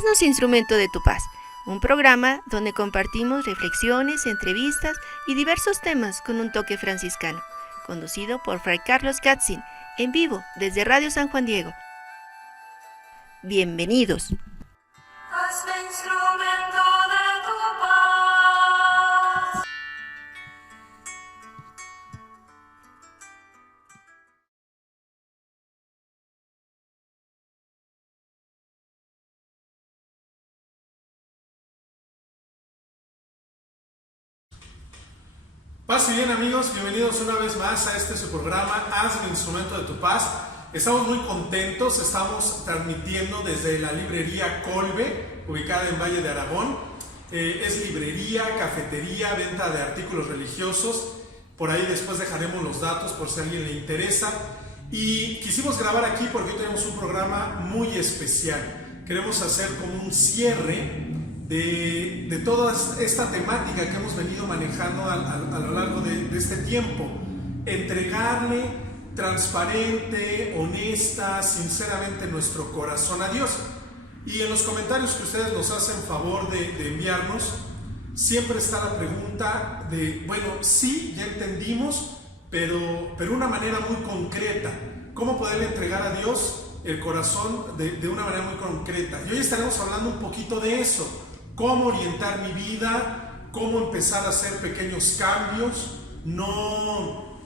Haznos instrumento de tu paz, un programa donde compartimos reflexiones, entrevistas y diversos temas con un toque franciscano, conducido por Fray Carlos Katzin, en vivo desde Radio San Juan Diego. Bienvenidos. Hazme instrumento de tu paz. Paz y bien, amigos, bienvenidos una vez más a este su programa Hazme instrumento de tu paz. Estamos muy contentos, estamos transmitiendo desde la librería Colbe, ubicada en Valle de Aragón. Es librería, cafetería, venta de artículos religiosos. Por ahí después dejaremos los datos por si a alguien le interesa. Y quisimos grabar aquí porque hoy tenemos un programa muy especial. Queremos hacer como un cierre de toda esta temática que hemos venido manejando a lo largo de este tiempo. Entregarle transparente, honesta, sinceramente nuestro corazón a Dios. Y en los comentarios que ustedes nos hacen favor de enviarnos, siempre está la pregunta de, bueno, sí, ya entendimos, pero una manera muy concreta. ¿Cómo poderle entregar a Dios el corazón de una manera muy concreta? Y hoy estaremos hablando un poquito de eso. Cómo orientar mi vida, cómo empezar a hacer pequeños cambios. No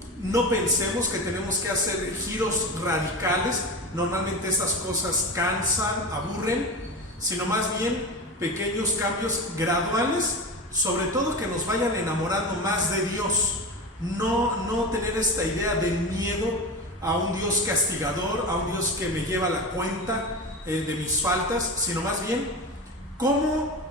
pensemos que tenemos que hacer giros radicales. Normalmente estas cosas cansan, aburren, sino más bien pequeños cambios graduales, sobre todo que nos vayan enamorando más de Dios. No tener esta idea de miedo a un Dios castigador, a un Dios que me lleva la cuenta de mis faltas, sino más bien cómo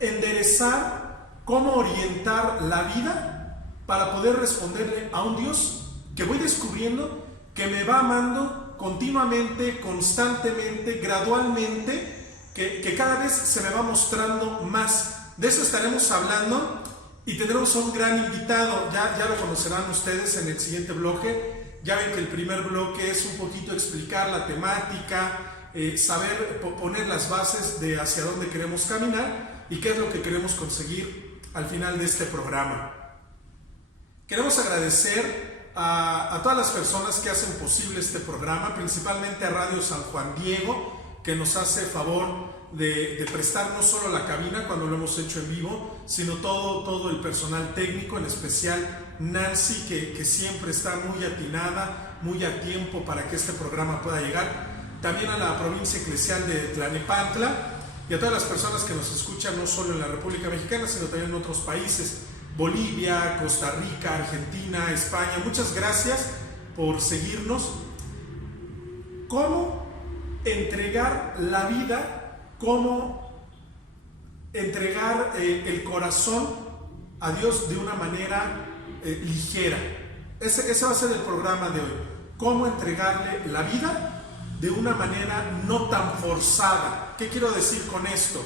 enderezar, cómo orientar la vida para poder responderle a un Dios que voy descubriendo que me va amando continuamente, constantemente, gradualmente, que cada vez se me va mostrando más. De eso estaremos hablando y tendremos a un gran invitado. Ya lo conocerán ustedes en el siguiente bloque. Ya ven que el primer bloque es un poquito explicar la temática, saber poner las bases de hacia dónde queremos caminar y qué es lo que queremos conseguir al final de este programa. Queremos agradecer a todas las personas que hacen posible este programa, principalmente a Radio San Juan Diego, que nos hace favor de prestar no solo la cabina cuando lo hemos hecho en vivo, sino todo el personal técnico, en especial Nancy, que siempre está muy atinada, muy a tiempo para que este programa pueda llegar. También a la provincia eclesial de Tlalnepantla y a todas las personas que nos escuchan no solo en la República Mexicana, sino también en otros países. Bolivia, Costa Rica, Argentina, España. Muchas gracias por seguirnos. ¿Cómo entregar la vida? ¿Cómo entregar el corazón a Dios de una manera ligera? Ese va a ser el programa de hoy. ¿Cómo entregarle la vida de una manera no tan forzada? ¿Qué quiero decir con esto?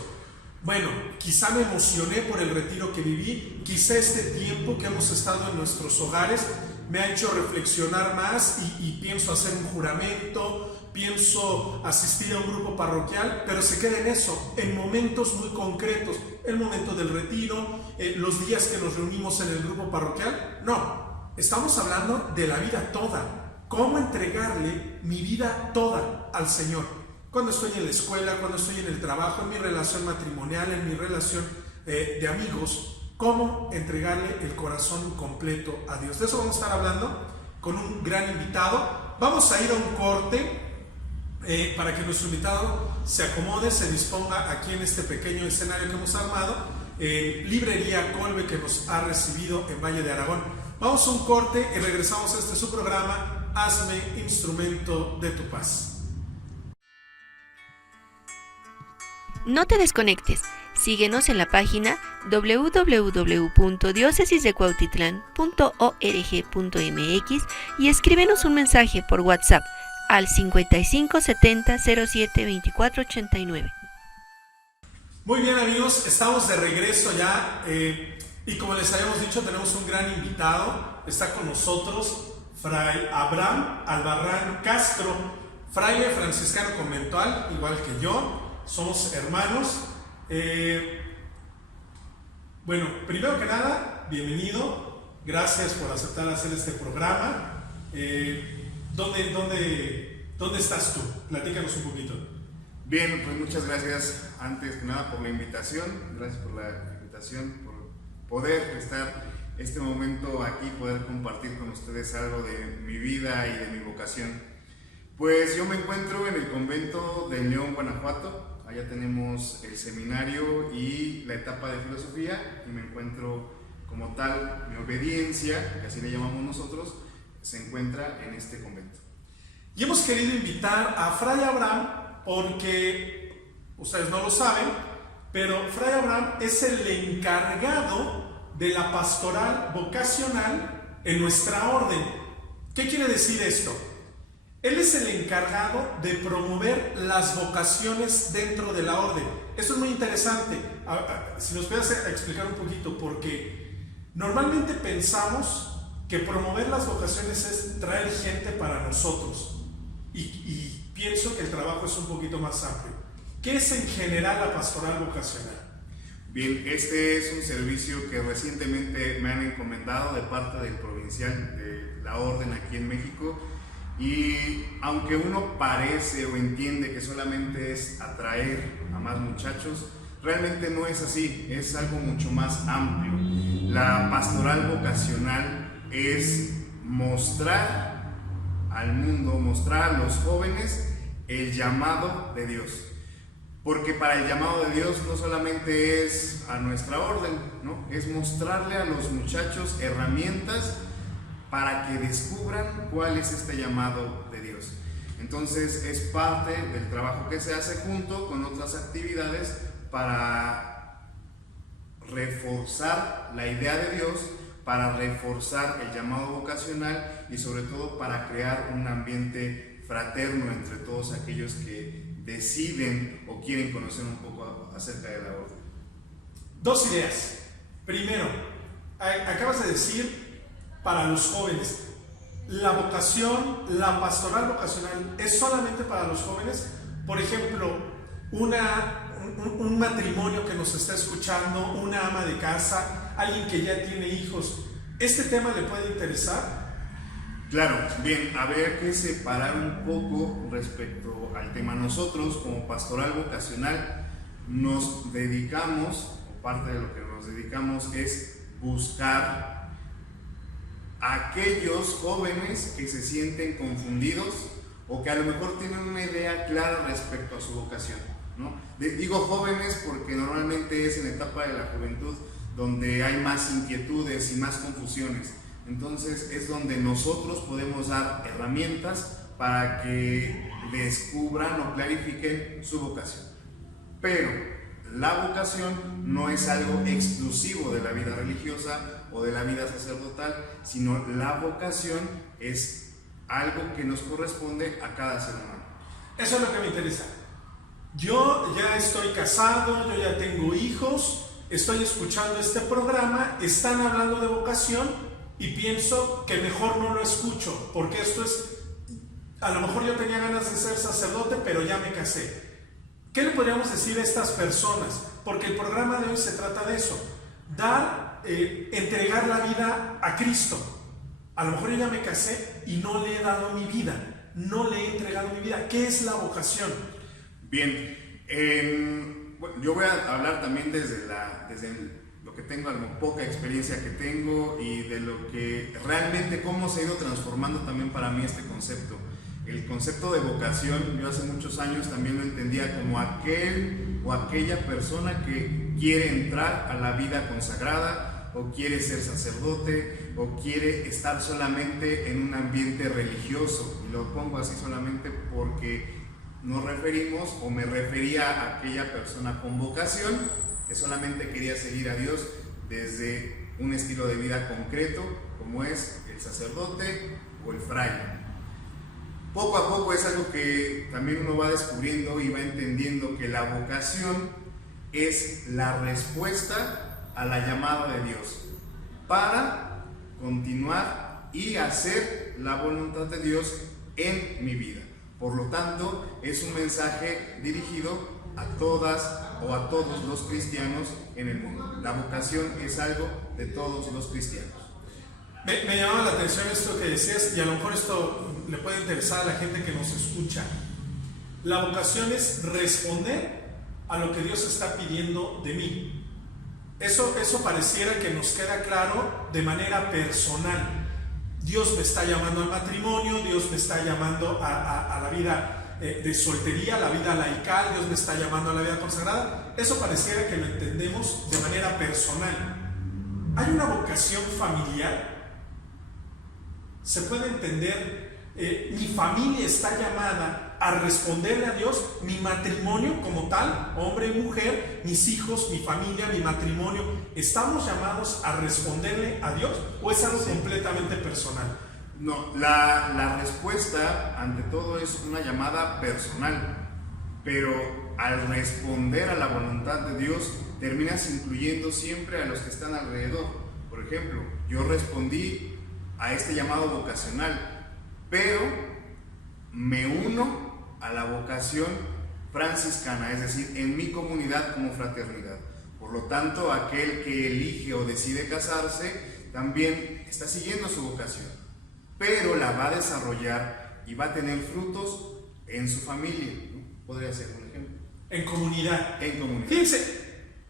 Bueno, quizá me emocioné por el retiro que viví, quizá este tiempo que hemos estado en nuestros hogares me ha hecho reflexionar más y pienso hacer un juramento, pienso asistir a un grupo parroquial, pero se queda en eso, en momentos muy concretos, el momento del retiro, los días que nos reunimos en el grupo parroquial. No, estamos hablando de la vida toda, cómo entregarle mi vida toda al Señor. Cuando estoy en la escuela, cuando estoy en el trabajo, en mi relación matrimonial, en mi relación de amigos, cómo entregarle el corazón completo a Dios. De eso vamos a estar hablando con un gran invitado. Vamos a ir a un corte para que nuestro invitado se acomode, se disponga aquí en este pequeño escenario que hemos armado, Librería Colbe, que nos ha recibido en Valle de Aragón. Vamos a un corte y regresamos a este su programa, Hazme instrumento de tu paz. No te desconectes, síguenos en la página www.diocesisdecuautitlán.org.mx y escríbenos un mensaje por WhatsApp al 55 70 07 24 89. Muy bien, amigos, estamos de regreso ya y como les habíamos dicho, tenemos un gran invitado. Está con nosotros Fray Abraham Albarrán Castro, fraile franciscano conventual, igual que yo. somos hermanos. Bueno, primero que nada, bienvenido, gracias por aceptar hacer este programa. ¿Dónde estás tú? Platícanos un poquito. Bien, pues muchas gracias antes que nada por la invitación, gracias por la invitación, por poder estar este momento aquí, poder compartir con ustedes algo de mi vida y de mi vocación. Pues yo me encuentro en el convento de León, Guanajuato. Allá tenemos el seminario y la etapa de filosofía, y me encuentro como tal, mi obediencia, que así le llamamos nosotros, se encuentra en este convento. Y hemos querido invitar a Fray Abraham porque, ustedes no lo saben, pero Fray Abraham es el encargado de la pastoral vocacional en nuestra orden. ¿Qué quiere decir esto? Él es el encargado de promover las vocaciones dentro de la orden. Esto es muy interesante. Si nos puedes explicar un poquito, porque normalmente pensamos que promover las vocaciones es traer gente para nosotros. Y pienso que el trabajo es un poquito más amplio. ¿Qué es en general la pastoral vocacional? Bien, este es un servicio que recientemente me han encomendado de parte del provincial de la orden aquí en México, y aunque uno parece o entiende que solamente es atraer a más muchachos, realmente no es así, es algo mucho más amplio. La pastoral vocacional es mostrar al mundo, mostrar a los jóvenes el llamado de Dios. Porque para el llamado de Dios no solamente es a nuestra orden, ¿no? Es mostrarle a los muchachos herramientas para que descubran cuál es este llamado de Dios. Entonces es parte del trabajo que se hace junto con otras actividades para reforzar la idea de Dios, para reforzar el llamado vocacional y sobre todo para crear un ambiente fraterno entre todos aquellos que deciden o quieren conocer un poco acerca de la orden. Dos ideas. Primero, acabas de decir para los jóvenes. ¿La vocación, la pastoral vocacional es solamente para los jóvenes? Por ejemplo, un matrimonio que nos está escuchando, una ama de casa, alguien que ya tiene hijos, ¿este tema le puede interesar? Claro, bien, habría que separar un poco respecto al tema. Nosotros como pastoral vocacional nos dedicamos, o parte de lo que nos dedicamos es buscar a aquellos jóvenes que se sienten confundidos o que a lo mejor tienen una idea clara respecto a su vocación, ¿no? Digo jóvenes porque normalmente es en la etapa de la juventud donde hay más inquietudes y más confusiones. Entonces es donde nosotros podemos dar herramientas para que descubran o clarifiquen su vocación. Pero la vocación no es algo exclusivo de la vida religiosa o de la vida sacerdotal, sino la vocación es algo que nos corresponde a cada ser humano. Eso es lo que me interesa. Yo ya estoy casado, yo ya tengo hijos, estoy escuchando este programa, están hablando de vocación y pienso que mejor no lo escucho, porque esto es, a lo mejor yo tenía ganas de ser sacerdote, pero ya me casé. ¿Qué le podríamos decir a estas personas? Porque el programa de hoy se trata de eso, entregar la vida a Cristo. A lo mejor yo ya me casé y no le he dado mi vida, no le he entregado mi vida. ¿Qué es la vocación? Bien, bueno, yo voy a hablar también desde lo que tengo, la poca experiencia que tengo y de lo que realmente, cómo se ha ido transformando también para mí este concepto. El concepto de vocación, yo hace muchos años también lo entendía como aquel o aquella persona que quiere entrar a la vida consagrada, o quiere ser sacerdote, o quiere estar solamente en un ambiente religioso. Y lo pongo así solamente porque nos referimos, o me refería a aquella persona con vocación que solamente quería seguir a Dios desde un estilo de vida concreto, como es el sacerdote o el fraile. Poco a poco es algo que también uno va descubriendo y va entendiendo que la vocación es la respuesta a la llamada de Dios para continuar y hacer la voluntad de Dios en mi vida. Por lo tanto, es un mensaje dirigido a todas o a todos los cristianos en el mundo. La vocación es algo de todos los cristianos. Me llamaba la atención esto que decías, y a lo mejor esto le puede interesar a la gente que nos escucha. La vocación es responder a lo que Dios está pidiendo de mí. Eso pareciera que nos queda claro de manera personal. Dios me está llamando al matrimonio, Dios me está llamando a la vida de soltería, a la vida laical, Dios me está llamando a la vida consagrada. Eso pareciera que lo entendemos de manera personal. ¿Hay una vocación familiar? Se puede entender, mi familia está llamada a responderle a Dios, mi matrimonio como tal, hombre y mujer, mis hijos, mi familia, mi matrimonio, ¿estamos llamados a responderle a Dios o es algo completamente personal? No, la respuesta ante todo es una llamada personal, pero al responder a la voluntad de Dios terminas incluyendo siempre a los que están alrededor. Por ejemplo, yo respondí a este llamado vocacional, pero me uno a la vocación franciscana, es decir, en mi comunidad como fraternidad. Por lo tanto, aquel que elige o decide casarse también está siguiendo su vocación, pero la va a desarrollar y va a tener frutos en su familia, ¿no? Podría ser un ejemplo. En comunidad. En comunidad. Fíjense,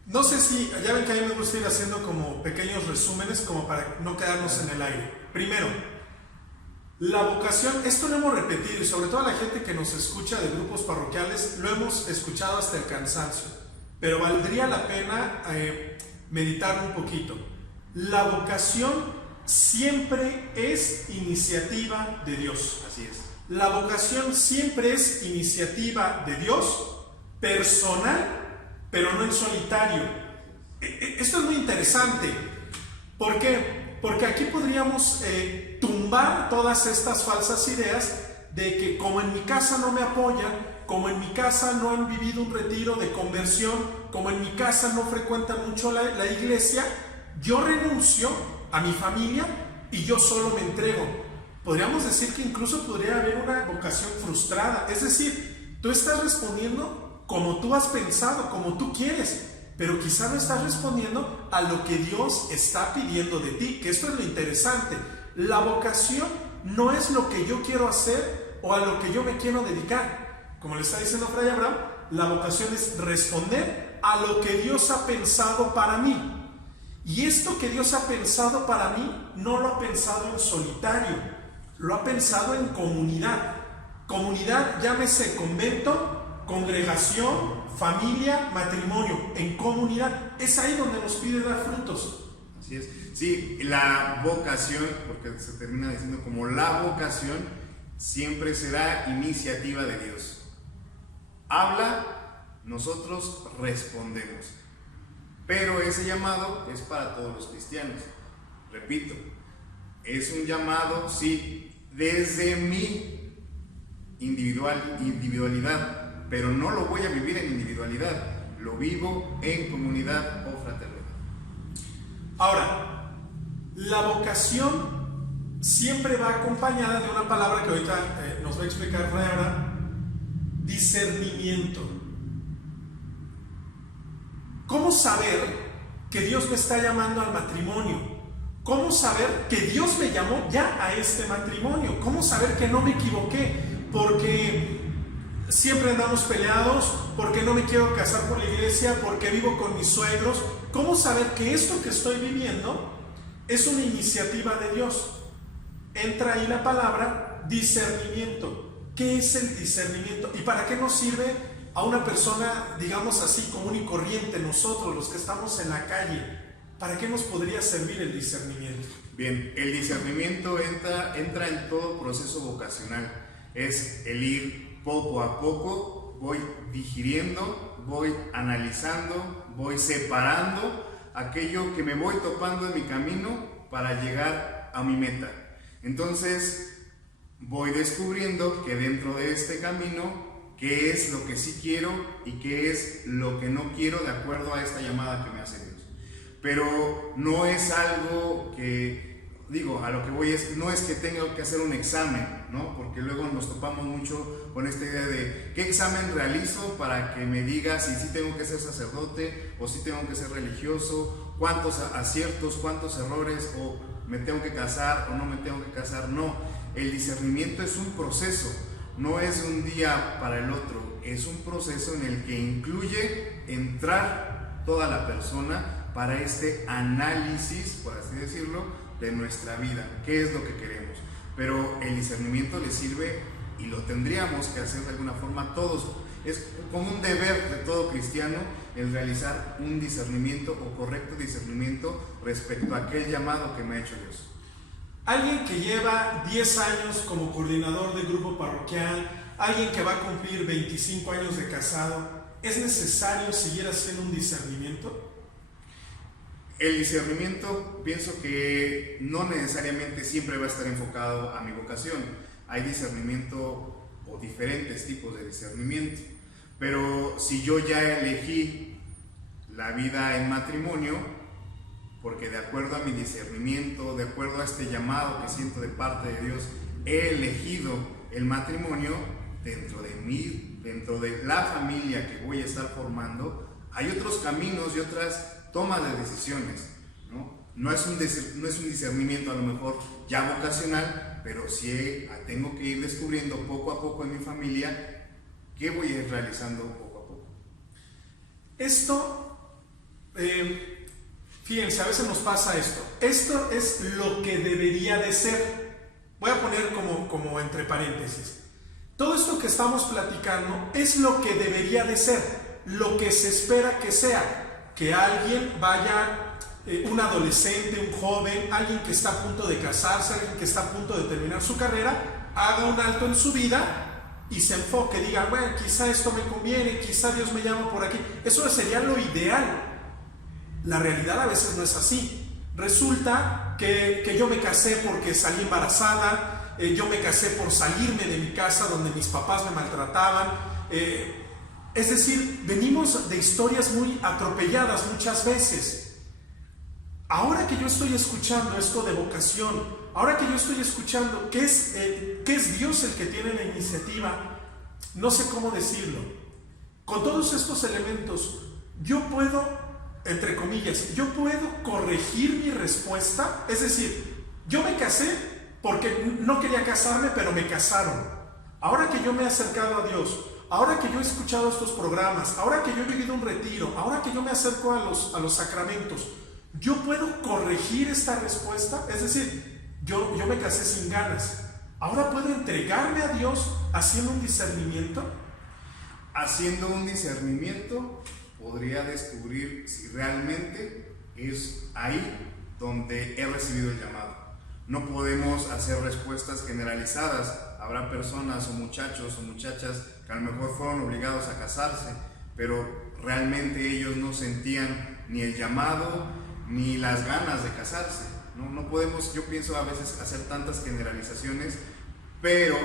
no sé si, ya ven que a mí me gusta ir haciendo como pequeños resúmenes como para no quedarnos en el aire. Primero, la vocación, esto lo hemos repetido y sobre todo a la gente que nos escucha de grupos parroquiales, lo hemos escuchado hasta el cansancio, pero valdría la pena meditar un poquito. La vocación siempre es iniciativa de Dios. Así es. La vocación siempre es iniciativa de Dios, personal, pero no en solitario. Esto es muy interesante. ¿Por qué? Porque aquí podríamos tumbar todas estas falsas ideas de que como en mi casa no me apoyan, como en mi casa no han vivido un retiro de conversión, como en mi casa no frecuentan mucho la iglesia, yo renuncio a mi familia y yo solo me entrego. Podríamos decir que incluso podría haber una vocación frustrada. Es decir, tú estás respondiendo como tú has pensado, como tú quieres, pero quizá no estás respondiendo a lo que Dios está pidiendo de ti, que esto es lo interesante. La vocación no es lo que yo quiero hacer o a lo que yo me quiero dedicar. Como le está diciendo Fray Abraham, la vocación es responder a lo que Dios ha pensado para mí. Y esto que Dios ha pensado para mí, no lo ha pensado en solitario, lo ha pensado en comunidad. Comunidad, llámese convento, congregación, familia, matrimonio, en comunidad. Es ahí donde nos pide dar frutos. Así es. Sí, la vocación, porque se termina diciendo como la vocación, siempre será iniciativa de Dios. Habla, nosotros respondemos. Pero ese llamado es para todos los cristianos. Repito, es un llamado, sí, desde mi individualidad, pero no lo voy a vivir en individualidad, lo vivo en comunidad o fraternidad. Ahora, la vocación siempre va acompañada de una palabra que ahorita nos va a explicar Fray Abraham: discernimiento. ¿Cómo saber que Dios me está llamando al matrimonio? ¿Cómo saber que Dios me llamó ya a este matrimonio? ¿Cómo saber que no me equivoqué? Porque siempre andamos peleados, porque no me quiero casar por la iglesia, porque vivo con mis suegros. ¿Cómo saber que esto que estoy viviendo es una iniciativa de Dios? Entra ahí la palabra discernimiento. ¿Qué es el discernimiento? ¿Y para qué nos sirve a una persona, digamos así, común y corriente, nosotros, los que estamos en la calle? ¿Para qué nos podría servir el discernimiento? Bien, el discernimiento entra en todo proceso vocacional. Es el ir poco a poco, voy digiriendo, voy analizando, voy separando aquello que me voy topando en mi camino para llegar a mi meta. Entonces voy descubriendo que dentro de este camino, qué es lo que sí quiero y qué es lo que no quiero de acuerdo a esta llamada que me hace Dios. Pero no es algo que digo, a lo que voy es, no es que tenga que hacer un examen, ¿no? Porque luego nos topamos mucho con esta idea de ¿qué examen realizo para que me diga si sí tengo que ser sacerdote o si tengo que ser religioso? ¿Cuántos aciertos, cuántos errores? ¿O me tengo que casar o no me tengo que casar? No, el discernimiento es un proceso, no es de un día para el otro, es un proceso en el que incluye entrar toda la persona para este análisis, por así decirlo, de nuestra vida, qué es lo que queremos. Pero el discernimiento le sirve y lo tendríamos que hacer de alguna forma todos. Es como un deber de todo cristiano el realizar un discernimiento o correcto discernimiento respecto a aquel llamado que me ha hecho Dios. Alguien que lleva 10 años como coordinador de grupo parroquial, alguien que va a cumplir 25 años de casado, ¿es necesario seguir haciendo un discernimiento? El discernimiento pienso que no necesariamente siempre va a estar enfocado a mi vocación. Hay discernimiento o diferentes tipos de discernimiento. Pero si yo ya elegí la vida en matrimonio, porque de acuerdo a mi discernimiento, de acuerdo a este llamado que siento de parte de Dios, he elegido el matrimonio dentro de mí, dentro de la familia que voy a estar formando, hay otros caminos y otras tomas de decisiones, ¿no? No es un discernimiento a lo mejor ya vocacional, pero sí tengo que ir descubriendo poco a poco en mi familia qué voy a ir realizando poco a poco. Esto, fíjense, a veces nos pasa esto. Esto es lo que debería de ser. Voy a poner como entre paréntesis. Todo esto que estamos platicando es lo que debería de ser, lo que se espera que sea. Que alguien vaya, un adolescente, un joven, alguien que está a punto de casarse, alguien que está a punto de terminar su carrera, haga un alto en su vida y se enfoque, diga, bueno, quizá esto me conviene, quizá Dios me llama por aquí. Eso sería lo ideal. La realidad a veces no es así. Resulta que yo me casé porque salí embarazada, yo me casé por salirme de mi casa donde mis papás me maltrataban. Es decir, venimos de historias muy atropelladas muchas veces. Ahora que yo estoy escuchando esto de vocación, ahora que yo estoy escuchando que es Dios el que tiene la iniciativa, no sé cómo decirlo. Con todos estos elementos, yo puedo, entre comillas, yo puedo corregir mi respuesta. Es decir, yo me casé porque no quería casarme, pero me casaron. Ahora que yo me he acercado a Dios, ahora que yo he escuchado estos programas, ahora que yo he vivido un retiro, ahora que yo me acerco a los sacramentos, ¿yo puedo corregir esta respuesta? Es decir, yo me casé sin ganas. ¿Ahora puedo entregarme a Dios haciendo un discernimiento? Haciendo un discernimiento podría descubrir si realmente es ahí donde he recibido el llamado. No podemos hacer respuestas generalizadas. Habrá personas o muchachos o muchachas que a lo mejor fueron obligados a casarse, pero realmente ellos no sentían ni el llamado ni las ganas de casarse. No podemos, yo pienso, a veces hacer tantas generalizaciones, pero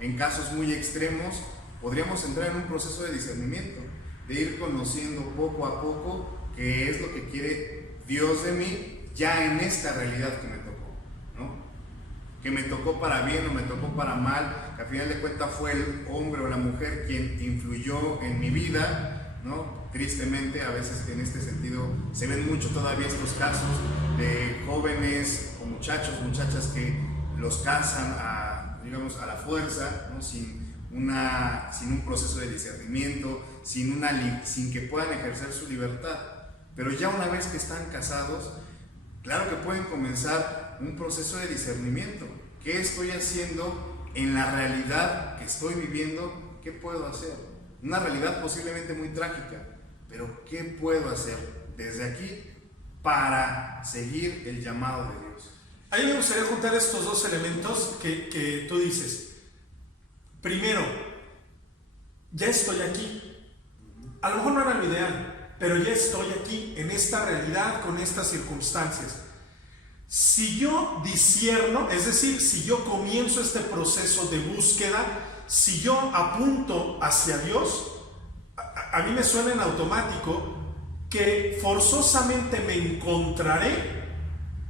en casos muy extremos podríamos entrar en un proceso de discernimiento, de ir conociendo poco a poco qué es lo que quiere Dios de mí ya en esta realidad que me tocó, ¿no? Que me tocó para bien o me tocó para mal, que a final de cuentas fue el hombre o la mujer quien influyó en mi vida, ¿no? Tristemente, a veces en este sentido se ven mucho todavía estos casos de jóvenes o muchachos, muchachas que los casan digamos, a la fuerza, ¿no? Sin un proceso de discernimiento, sin que puedan ejercer su libertad. Pero ya una vez que están casados, claro que pueden comenzar un proceso de discernimiento. ¿Qué estoy haciendo en la realidad que estoy viviendo? ¿Qué puedo hacer? Una realidad posiblemente muy trágica, pero ¿qué puedo hacer desde aquí para seguir el llamado de Dios? A mí me gustaría juntar estos dos elementos que tú dices. Primero, ya estoy aquí. A lo mejor no era lo ideal, pero ya estoy aquí, en esta realidad, con estas circunstancias. Si yo discierno, es decir, si yo comienzo este proceso de búsqueda, si yo apunto hacia Dios, a mí me suena en automático que forzosamente me encontraré,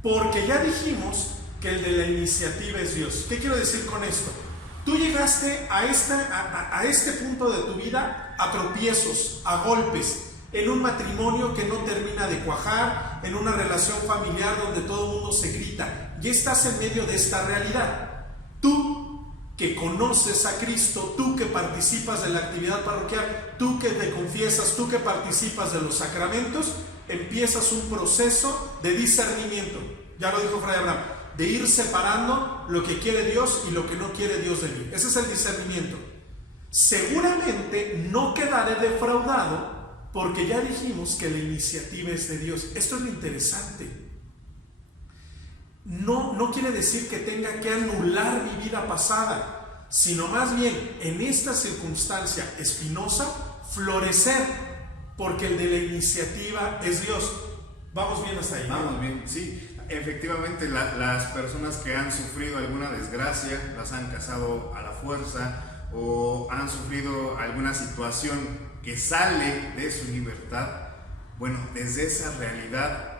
porque ya dijimos que el de la iniciativa es Dios. ¿Qué quiero decir con esto? Tú llegaste a este punto de tu vida a tropiezos, a golpes, en un matrimonio que no termina de cuajar, en una relación familiar donde todo el mundo se grita. Ya estás en medio de esta realidad. Tú que conoces a Cristo, tú que participas de la actividad parroquial, tú que te confiesas, tú que participas de los sacramentos, empiezas un proceso de discernimiento. Ya lo dijo Fray Abraham, de ir separando lo que quiere Dios y lo que no quiere Dios de mí. Ese es el discernimiento. Seguramente no quedaré defraudado porque ya dijimos que la iniciativa es de Dios. Esto es lo interesante. No quiere decir que tenga que anular mi vida pasada, sino más bien en esta circunstancia espinosa florecer, porque el de la iniciativa es Dios. ¿Vamos bien hasta ahí? Vamos bien, sí. Efectivamente, las personas que han sufrido alguna desgracia, las han casado a la fuerza o han sufrido alguna situación que sale de su libertad, bueno, desde esa realidad,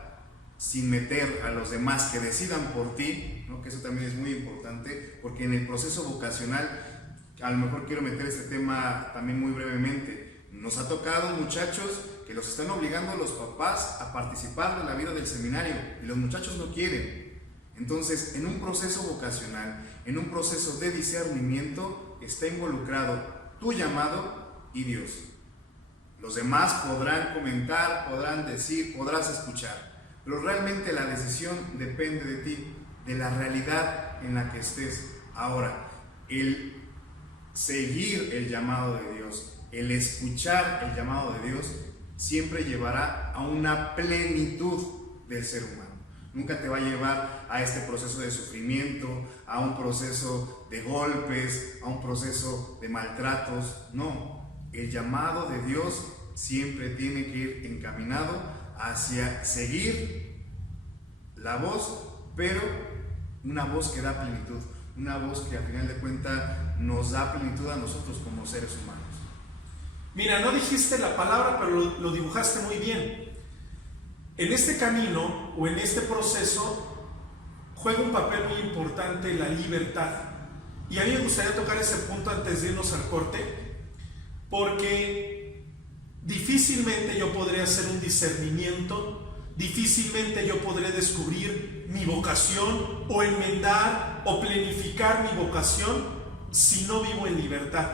sin meter a los demás que decidan por ti, ¿no? Que eso también es muy importante, porque en el proceso vocacional, a lo mejor quiero meter este tema también muy brevemente. Nos ha tocado muchachos que los están obligando los papás a participar de la vida del seminario y los muchachos no quieren. Entonces, en un proceso vocacional, en un proceso de discernimiento, está involucrado tu llamado y Dios. Los demás podrán comentar, podrán decir, podrás escuchar, pero realmente la decisión depende de ti, de la realidad en la que estés ahora. El seguir el llamado de Dios, el escuchar el llamado de Dios, siempre llevará a una plenitud del ser humano. Nunca te va a llevar a este proceso de sufrimiento, a un proceso de golpes, a un proceso de maltratos. No, el llamado de Dios siempre tiene que ir encaminado hacia seguir la voz, pero una voz que da plenitud, una voz que a final de cuentas nos da plenitud a nosotros como seres humanos. Mira, no dijiste la palabra, pero lo dibujaste muy bien. En este camino o en este proceso juega un papel muy importante la libertad. Y a mí me gustaría tocar ese punto antes de irnos al corte, porque difícilmente yo podré hacer un discernimiento, difícilmente yo podré descubrir mi vocación o enmendar o planificar mi vocación si no vivo en libertad.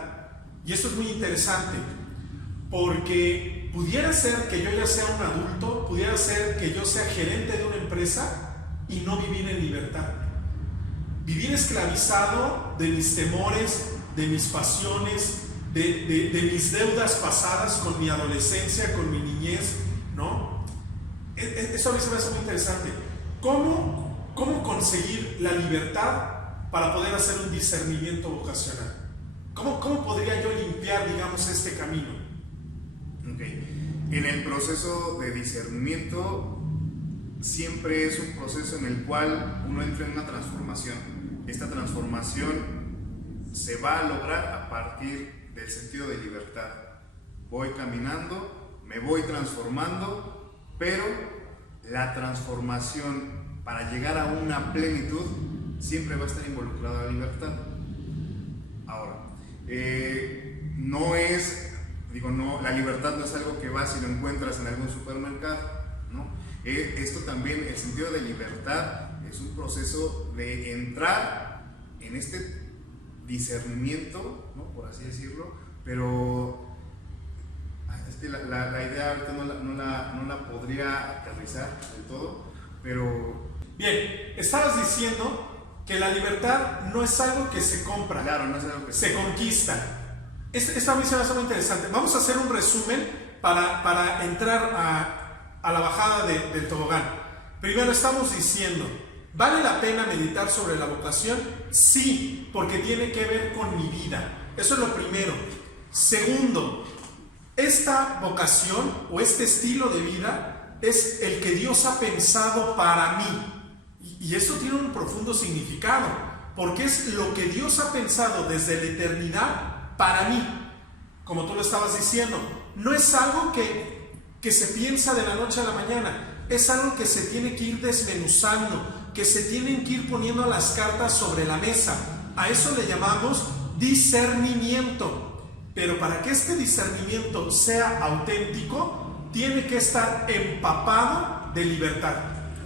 Y esto es muy interesante, porque pudiera ser que yo ya sea un adulto, pudiera ser que yo sea gerente de una empresa y no vivir en libertad. Vivir esclavizado de mis temores, de mis pasiones, de mis deudas pasadas con mi adolescencia, con mi niñez, ¿no? Eso a mí se me hace muy interesante. ¿Cómo conseguir la libertad para poder hacer un discernimiento vocacional? ¿Cómo podría yo limpiar, digamos, este camino? Okay. En el proceso de discernimiento siempre es un proceso en el cual uno entra en una transformación. Esta transformación se va a lograr a partir del sentido de libertad. Voy caminando, me voy transformando, pero la transformación para llegar a una plenitud siempre va a estar involucrada la libertad. Ahora, la libertad no es algo que vas y lo encuentras en algún supermercado, ¿no? Esto también, el sentido de libertad es un proceso de entrar en este discernimiento, ¿no? Por así decirlo, pero es que la idea ahorita no la podría aterrizar del todo, pero... Bien, estabas diciendo que la libertad no es algo que se compra, claro, no es algo que se conquista. Esta misión va a ser muy interesante. Vamos a hacer un resumen para entrar a la bajada del tobogán. Primero, estamos diciendo, ¿vale la pena meditar sobre la vocación? Sí, porque tiene que ver con mi vida. Eso es lo primero. Segundo, esta vocación o este estilo de vida es el que Dios ha pensado para mí. Y eso tiene un profundo significado, porque es lo que Dios ha pensado desde la eternidad para mí. Como tú lo estabas diciendo, no es algo que se piensa de la noche a la mañana, es algo que se tiene que ir desmenuzando, que se tienen que ir poniendo las cartas sobre la mesa. A eso le llamamos discernimiento. Pero para que este discernimiento sea auténtico, tiene que estar empapado de libertad.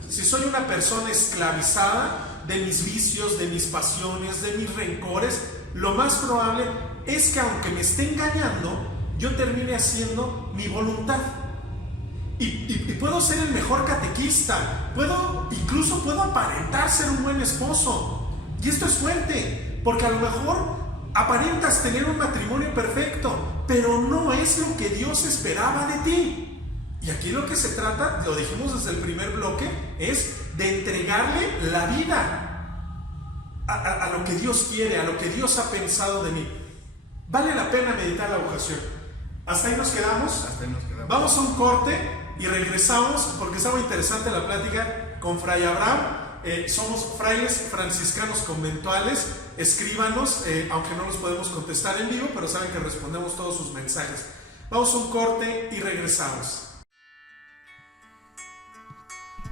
Si soy una persona esclavizada de mis vicios, de mis pasiones, de mis rencores, lo más probable es que aunque me esté engañando, yo termine haciendo mi voluntad. Y puedo ser el mejor catequista, incluso puedo aparentar ser un buen esposo. Y esto es fuerte, porque a lo mejor aparentas tener un matrimonio perfecto, pero no es lo que Dios esperaba de ti. Y aquí lo que se trata, lo dijimos desde el primer bloque, es de entregarle la vida a lo que Dios quiere, a lo que Dios ha pensado de mí. Vale la pena meditar la vocación. ¿Hasta ahí nos quedamos? Hasta ahí nos quedamos. Vamos a un corte y regresamos porque está muy interesante la plática con Fray Abraham. Somos frailes franciscanos conventuales. Escríbanos, aunque no los podemos contestar en vivo, pero saben que respondemos todos sus mensajes. Vamos a un corte y regresamos.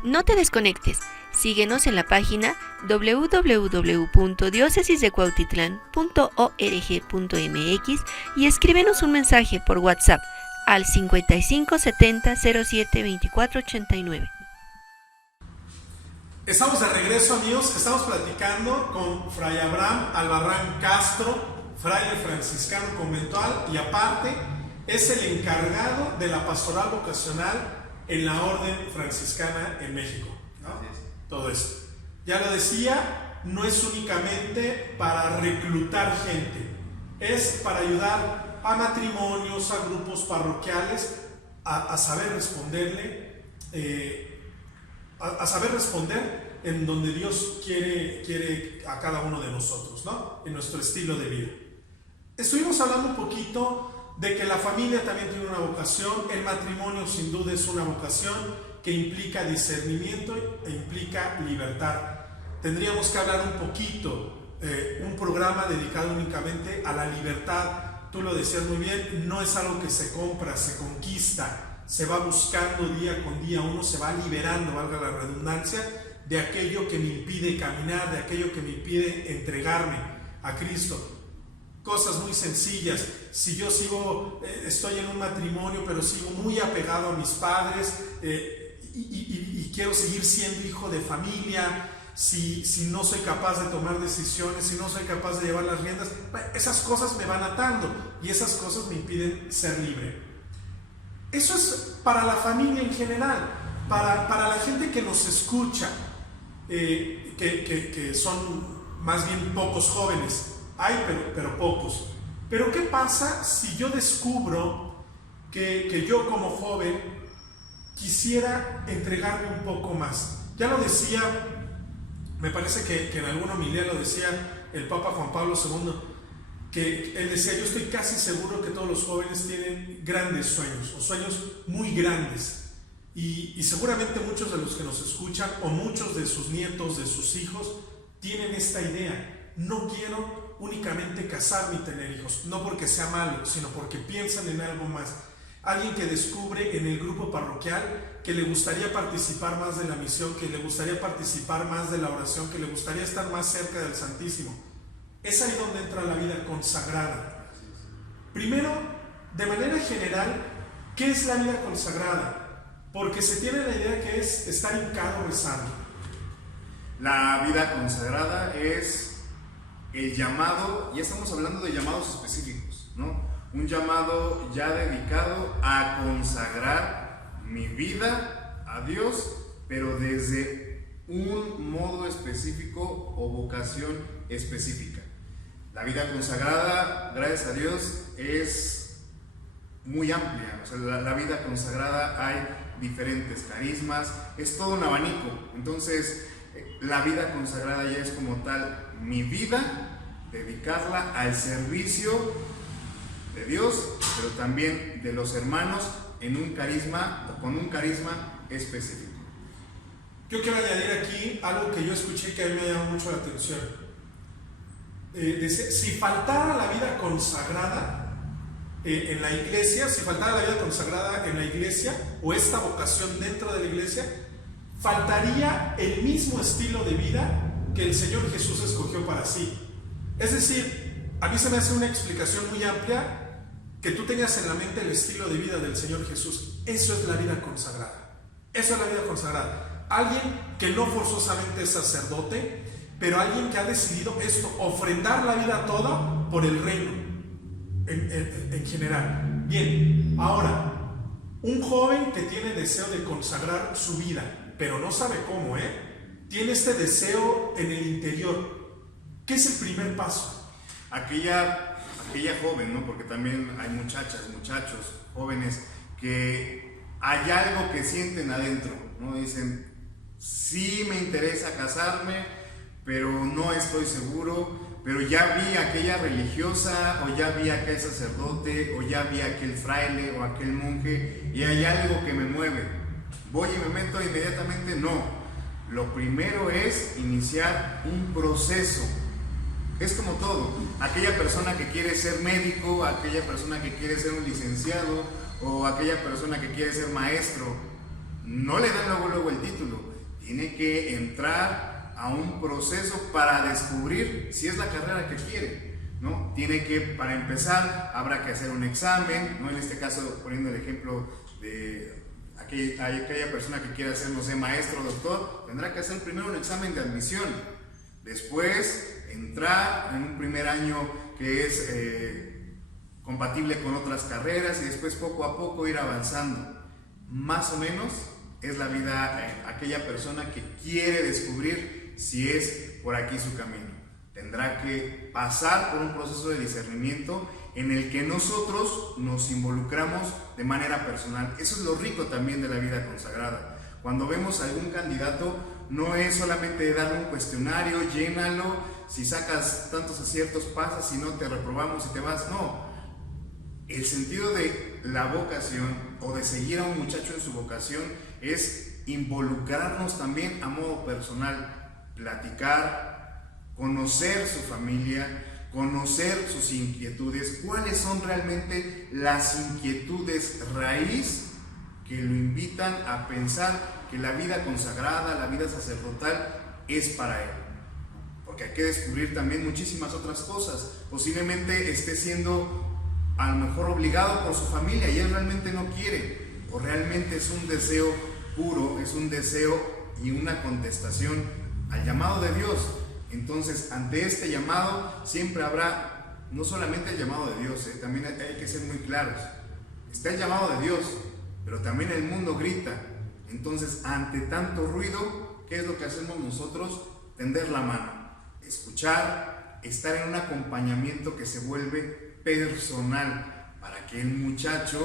No te desconectes. Síguenos en la página www.diocesisdecuautitlán.org.mx y escríbenos un mensaje por WhatsApp al 55 70 07 24 89. Estamos de regreso, amigos. Estamos platicando con Fray Abraham Albarrán Castro, fraile franciscano conventual, y aparte es el encargado de la pastoral vocacional en la Orden Franciscana en México, ¿no? Todo esto. Ya lo decía, no es únicamente para reclutar gente, es para ayudar a matrimonios, a grupos parroquiales a saber responderle, a saber responder en donde Dios quiere a cada uno de nosotros, ¿no? En nuestro estilo de vida. Estuvimos hablando un poquito de que la familia también tiene una vocación, el matrimonio sin duda es una vocación que implica discernimiento e implica libertad. Tendríamos que hablar un poquito, un programa dedicado únicamente a la libertad. Tú lo decías muy bien, no es algo que se compra, se conquista, se va buscando día con día, uno se va liberando, valga la redundancia, de aquello que me impide caminar, de aquello que me impide entregarme a Cristo. Cosas muy sencillas. Si yo estoy en un matrimonio, pero sigo muy apegado a mis padres y quiero seguir siendo hijo de familia, si no soy capaz de tomar decisiones, si no soy capaz de llevar las riendas, esas cosas me van atando y esas cosas me impiden ser libre. Eso es para la familia en general, para la gente que nos escucha, que son más bien pocos jóvenes. Hay, pero pocos. Pero ¿qué pasa si yo descubro que yo como joven quisiera entregarme un poco más? Ya lo decía, me parece que en alguna homilía lo decía el Papa Juan Pablo II, que él decía, yo estoy casi seguro que todos los jóvenes tienen grandes sueños, o sueños muy grandes. Y seguramente muchos de los que nos escuchan, o muchos de sus nietos, de sus hijos, tienen esta idea. No quiero únicamente casarme y tener hijos, no porque sea malo, sino porque piensan en algo más. Alguien que descubre en el grupo parroquial que le gustaría participar más de la misión, que le gustaría participar más de la oración, que le gustaría estar más cerca del Santísimo. Es ahí donde entra la vida consagrada. Primero, de manera general, ¿qué es la vida consagrada? Porque se tiene la idea que es estar hincado rezando. La vida consagrada es el llamado, ya estamos hablando de llamados específicos, ¿no? Un llamado ya dedicado a consagrar mi vida a Dios, pero desde un modo específico o vocación específica. La vida consagrada, gracias a Dios, es muy amplia. O sea, la vida consagrada hay diferentes carismas, es todo un abanico. Entonces, la vida consagrada ya es como tal mi vida, dedicarla al servicio de Dios, pero también de los hermanos en un carisma o con un carisma específico. Yo quiero añadir aquí algo que yo escuché que a mí me llamó mucho la atención. Dice, si faltara la vida consagrada en la iglesia, si faltara la vida consagrada en la iglesia o esta vocación dentro de la iglesia, faltaría el mismo estilo de vida que el Señor Jesús escogió para sí. Es decir, a mí se me hace una explicación muy amplia que tú tengas en la mente el estilo de vida del Señor Jesús. Eso es la vida consagrada. Eso es la vida consagrada. Alguien que no forzosamente es sacerdote, pero alguien que ha decidido esto, ofrendar la vida toda por el reino en general. Bien, ahora, un joven que tiene deseo de consagrar su vida, pero no sabe cómo, tiene este deseo en el interior. ¿Qué es el primer paso? Aquella joven, ¿no? Porque también hay muchachas, muchachos, jóvenes que hay algo que sienten adentro, ¿no? Dicen, sí me interesa casarme, pero no estoy seguro, pero ya vi a aquella religiosa, o ya vi a aquel sacerdote, o ya vi a aquel fraile, o aquel monje, y hay algo que me mueve. ¿Voy y me meto inmediatamente? No. Lo primero es iniciar un proceso. Es como todo. Aquella persona que quiere ser médico, aquella persona que quiere ser un licenciado, o aquella persona que quiere ser maestro, no le dan luego el título. Tiene que entrar a un proceso para descubrir si es la carrera que quiere, ¿no? Tiene que, para empezar, habrá que hacer un examen, ¿no? En este caso, poniendo el ejemplo de aquella persona que quiere ser, no sé, maestro o doctor, tendrá que hacer primero un examen de admisión. Después, entrar en un primer año que es compatible con otras carreras, y después poco a poco ir avanzando. Más o menos es la vida aquella persona que quiere descubrir si es por aquí su camino. Tendrá que pasar por un proceso de discernimiento en el que nosotros nos involucramos de manera personal. Eso es lo rico también de la vida consagrada. Cuando vemos a algún candidato, no es solamente darle un cuestionario, llénalo, si sacas tantos aciertos pasas, si no te reprobamos y te vas. No, el sentido de la vocación o de seguir a un muchacho en su vocación es involucrarnos también a modo personal, platicar, conocer su familia, conocer sus inquietudes, cuáles son realmente las inquietudes raíz que lo invitan a pensar que la vida consagrada, la vida sacerdotal es para él. Porque hay que descubrir también muchísimas otras cosas. Posiblemente esté siendo a lo mejor obligado por su familia y él realmente no quiere, o realmente es un deseo puro, es un deseo y una contestación al llamado de Dios. Entonces, ante este llamado siempre habrá no solamente el llamado de Dios, también hay que ser muy claros. Está el llamado de Dios, pero también el mundo grita. Entonces, ante tanto ruido, ¿qué es lo que hacemos nosotros? Tender la mano, escuchar, estar en un acompañamiento que se vuelve personal, para que el muchacho,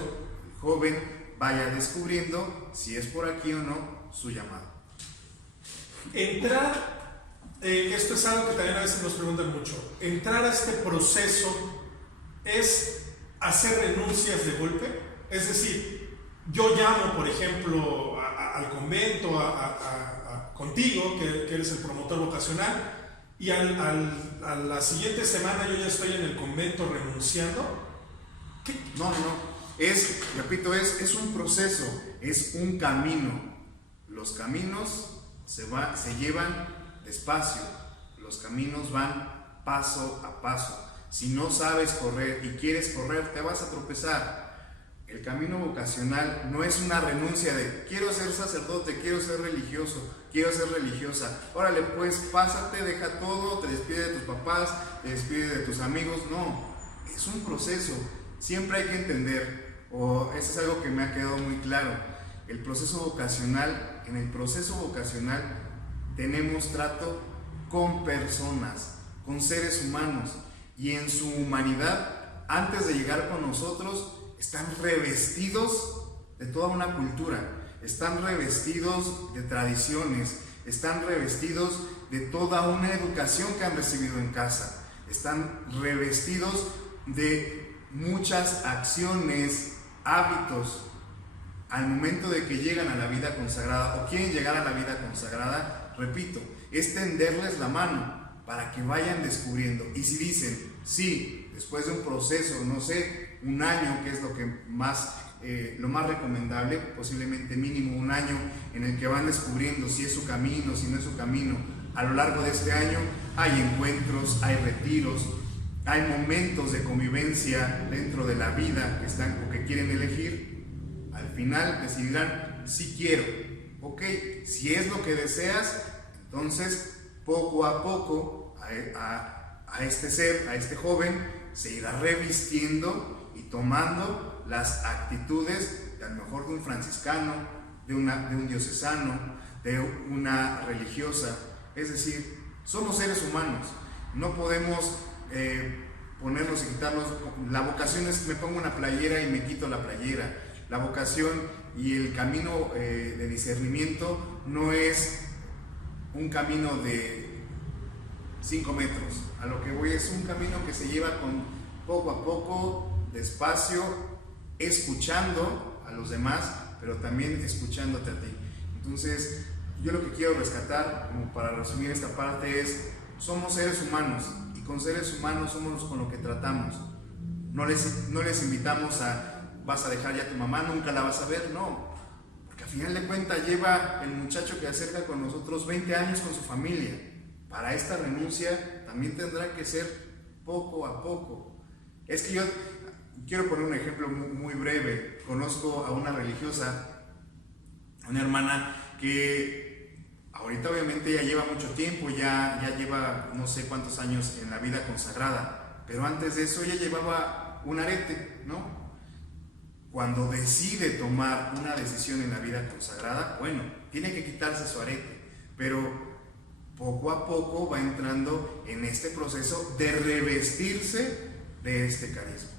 el joven, vaya descubriendo si es por aquí o no su llamado. Entrar, esto es algo que también a veces nos preguntan mucho, entrar a este proceso es hacer renuncias de golpe. Es decir, yo llamo, por ejemplo, al convento, contigo, que eres el promotor vocacional, y a la siguiente semana yo ya estoy en el convento renunciando. ¿Qué? No. Repito, es un proceso, es un camino. Los caminos se llevan despacio, los caminos van paso a paso. Si no sabes correr y quieres correr, te vas a tropezar. El camino vocacional no es una renuncia de quiero ser sacerdote, quiero ser religioso, quiero ser religiosa. Órale, pues pásate, deja todo, te despide de tus papás, te despide de tus amigos. No, es un proceso. Siempre hay que entender, eso es algo que me ha quedado muy claro. El proceso vocacional, en el proceso vocacional tenemos trato con personas, con seres humanos, y en su humanidad, antes de llegar con nosotros, están revestidos de toda una cultura, están revestidos de tradiciones, están revestidos de toda una educación que han recibido en casa, están revestidos de muchas acciones, hábitos. Al momento de que llegan a la vida consagrada o quieren llegar a la vida consagrada, repito, es tenderles la mano para que vayan descubriendo. Y si dicen, sí, después de un proceso, no sé, un año, que es lo que más lo más recomendable, posiblemente mínimo un año, en el que van descubriendo si es su camino, si no es su camino. A lo largo de este año hay encuentros, hay retiros, hay momentos de convivencia dentro de la vida que están o que quieren elegir. Al final decidirán si quiero, ok, si es lo que deseas, entonces poco a poco a este ser, a este joven, se irá revistiendo y tomando las actitudes, a lo mejor de un franciscano, de un diocesano, de una religiosa. Es decir, somos seres humanos, no podemos ponernos y quitarnos. La vocación es me pongo una playera y me quito la playera. La vocación y el camino de discernimiento no es un camino de 5 metros. A lo que voy es un camino que se lleva con poco a poco, despacio, escuchando a los demás, pero también escuchándote a ti. Entonces, yo lo que quiero rescatar, como para resumir esta parte, es: somos seres humanos, y con seres humanos somos con lo que tratamos. No les invitamos a vas a dejar ya a tu mamá, nunca la vas a ver, no, porque al final de cuentas lleva el muchacho que acerca con nosotros 20 años con su familia. Para esta renuncia también tendrá que ser poco a poco. Es que yo quiero poner un ejemplo muy breve. Conozco a una religiosa, una hermana que ahorita obviamente ya lleva mucho tiempo, ya lleva no sé cuántos años en la vida consagrada, pero antes de eso ella llevaba un arete, ¿no? Cuando decide tomar una decisión en la vida consagrada, bueno, tiene que quitarse su arete, pero poco a poco va entrando en este proceso de revestirse de este carisma.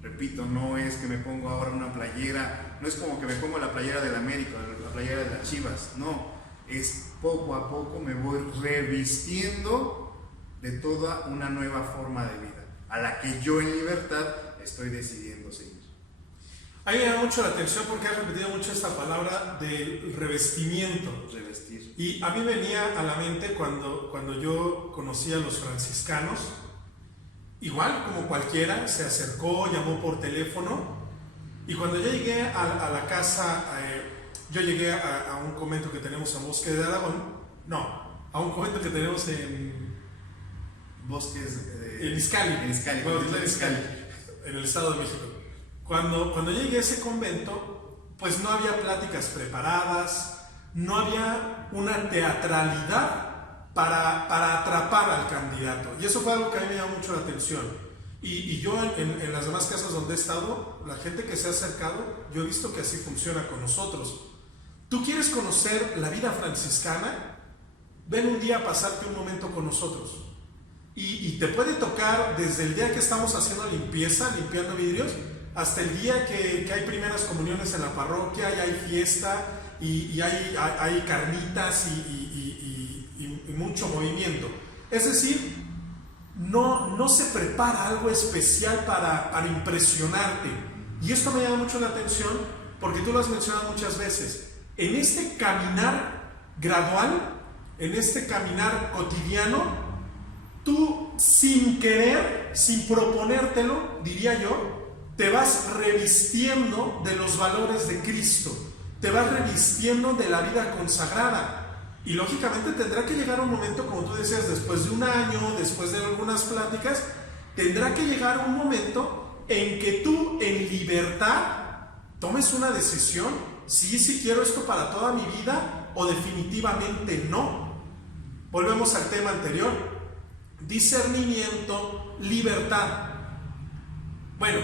Repito, no es que me pongo ahora una playera, no es como que me pongo la playera del América, la playera de las Chivas, no, es poco a poco me voy revistiendo de toda una nueva forma de vida, a la que yo en libertad estoy decidiendo seguir. A mí me llama mucho la atención porque has repetido mucho esta palabra del revestimiento. Revestir. Y a mí venía a la mente cuando yo conocí a los franciscanos, igual como cualquiera, se acercó, llamó por teléfono, y cuando yo llegué a la casa, yo llegué a un convento que tenemos en Bosque de Aragón, a un convento que tenemos en Bosques en Izcalli, en el Estado de México. Cuando yo llegué a ese convento, pues no había pláticas preparadas, no había una teatralidad para atrapar al candidato. Y eso fue algo que a mí me llamó mucho la atención. Y yo en las demás casas donde he estado, la gente que se ha acercado, yo he visto que así funciona con nosotros. ¿Tú quieres conocer la vida franciscana? Ven un día a pasarte un momento con nosotros. Y te puede tocar desde el día que estamos haciendo limpieza, limpiando vidrios, hasta el día que hay primeras comuniones en la parroquia y hay fiesta y hay carnitas y mucho movimiento. Es decir, no se prepara algo especial para impresionarte. Y esto me llama mucho la atención porque tú lo has mencionado muchas veces. En este caminar gradual, en este caminar cotidiano, tú sin querer, sin proponértelo, diría yo, te vas revistiendo de los valores de Cristo, te vas revistiendo de la vida consagrada. Y lógicamente tendrá que llegar un momento, como tú decías, después de un año, después de algunas pláticas, tendrá que llegar un momento en que tú en libertad tomes una decisión, si quiero esto para toda mi vida o definitivamente no. Volvemos al tema anterior, discernimiento, libertad. Bueno,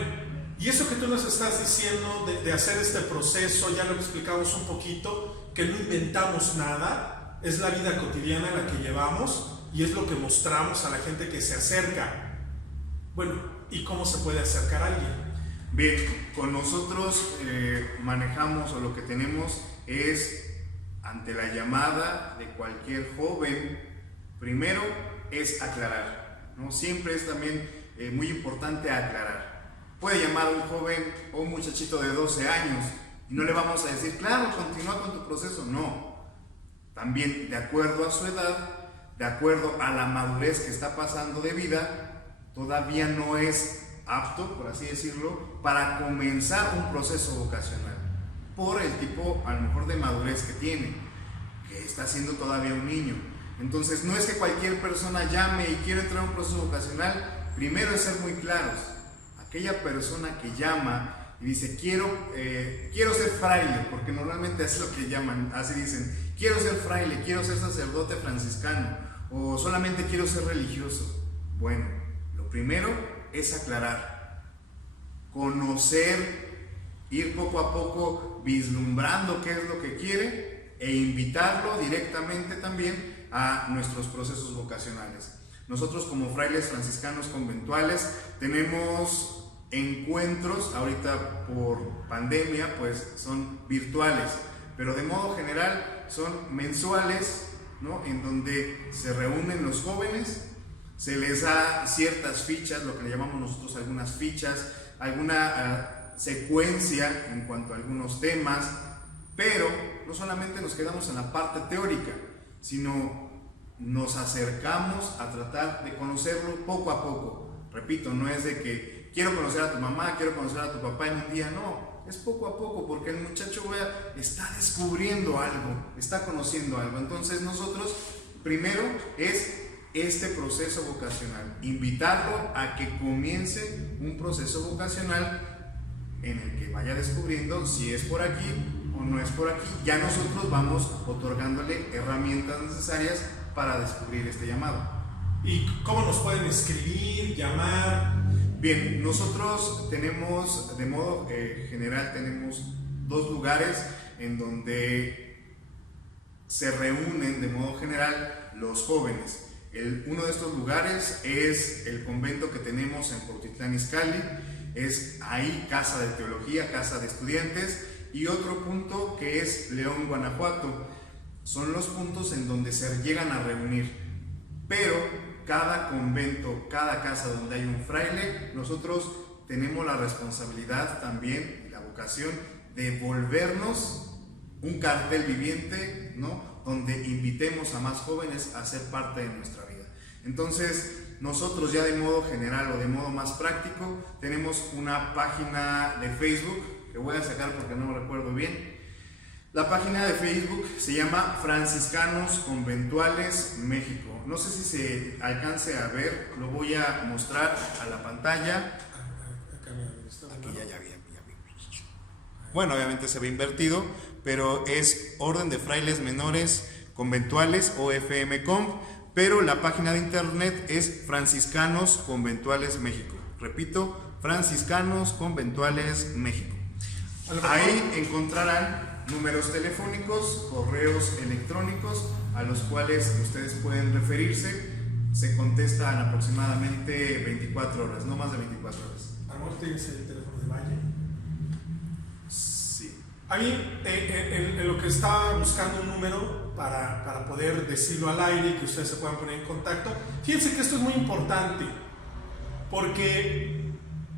y eso que tú nos estás diciendo de hacer este proceso, ya lo explicamos un poquito, que no inventamos nada, es la vida cotidiana la que llevamos y es lo que mostramos a la gente que se acerca. Bueno, ¿y cómo se puede acercar a alguien? Bien, con nosotros manejamos, o lo que tenemos es, ante la llamada de cualquier joven, primero es aclarar, ¿no? Siempre es también muy importante aclarar. Puede llamar a un joven o un muchachito de 12 años y no le vamos a decir, claro, continúa con tu proceso. No, también de acuerdo a su edad, de acuerdo a la madurez que está pasando de vida, todavía no es apto, por así decirlo, para comenzar un proceso vocacional, por el tipo a lo mejor de madurez que tiene, que está siendo todavía un niño. Entonces no es que cualquier persona llame y quiera entrar a un proceso vocacional. Primero es ser muy claros. Aquella persona que llama y dice quiero ser fraile, porque normalmente es lo que llaman, así dicen, quiero ser fraile, quiero ser sacerdote franciscano, o solamente quiero ser religioso. Bueno, lo primero es aclarar, conocer, ir poco a poco vislumbrando qué es lo que quiere e invitarlo directamente también a nuestros procesos vocacionales. Nosotros como frailes franciscanos conventuales tenemos encuentros, ahorita por pandemia pues son virtuales, pero de modo general son mensuales, ¿no? En donde se reúnen los jóvenes, se les da ciertas fichas, lo que le llamamos nosotros algunas fichas, alguna secuencia en cuanto a algunos temas, pero no solamente nos quedamos en la parte teórica, sino nos acercamos a tratar de conocerlo poco a poco. Repito, no es de que quiero conocer a tu mamá, quiero conocer a tu papá en un día, no, es poco a poco, porque el muchacho está descubriendo algo, está conociendo algo. Entonces nosotros primero es este proceso vocacional, invitarlo a que comience un proceso vocacional en el que vaya descubriendo si es por aquí o no es por aquí. Ya nosotros vamos otorgándole herramientas necesarias para descubrir este llamado. ¿Y cómo nos pueden escribir, llamar? Bien, nosotros tenemos, de modo general, tenemos 2 lugares en donde se reúnen de modo general los jóvenes. Uno de estos lugares es el convento que tenemos en Cuautitlán Izcalli, es ahí casa de teología, casa de estudiantes, y otro punto que es León, Guanajuato. Son los puntos en donde se llegan a reunir, pero cada convento, cada casa donde hay un fraile, nosotros tenemos la responsabilidad también, la vocación de volvernos un cartel viviente, ¿no? Donde invitemos a más jóvenes a ser parte de nuestra vida. Entonces, nosotros ya de modo general o de modo más práctico, tenemos una página de Facebook, que voy a sacar porque no me recuerdo bien. La página de Facebook se llama Franciscanos Conventuales México. No sé si se alcance a ver, lo voy a mostrar a la pantalla. Aquí ya vi. Bueno, obviamente se ve invertido, pero es Orden de Frailes Menores Conventuales o FMConv, pero la página de internet es Franciscanos Conventuales México. Repito, Franciscanos Conventuales México. Ahí encontrarán números telefónicos, correos electrónicos a los cuales ustedes pueden referirse. Se contestan aproximadamente 24 horas, no más de 24 horas. ¿Amor, tienes el teléfono de Valle? Sí. A mí, en lo que estaba buscando un número para poder decirlo al aire y que ustedes se puedan poner en contacto, fíjense que esto es muy importante, porque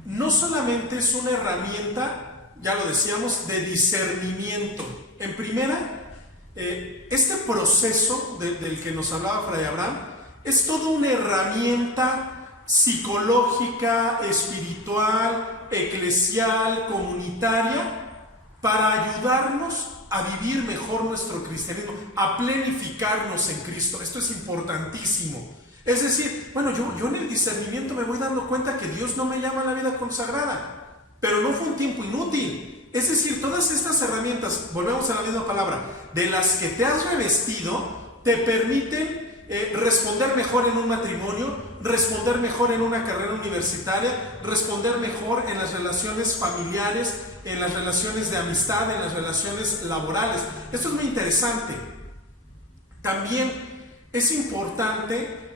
no solamente es una herramienta, ya lo decíamos, de discernimiento. En primera, este proceso del que nos hablaba Fray Abraham es toda una herramienta psicológica, espiritual, eclesial, comunitaria, para ayudarnos a vivir mejor nuestro cristianismo, a plenificarnos en Cristo. Esto es importantísimo. Es decir, bueno, yo en el discernimiento me voy dando cuenta que Dios no me llama a la vida consagrada, pero no fue un tiempo inútil. Es decir, todas estas herramientas, volvemos a la misma palabra, de las que te has revestido, te permiten responder mejor en un matrimonio, responder mejor en una carrera universitaria, responder mejor en las relaciones familiares, en las relaciones de amistad, en las relaciones laborales. Esto es muy interesante. También es importante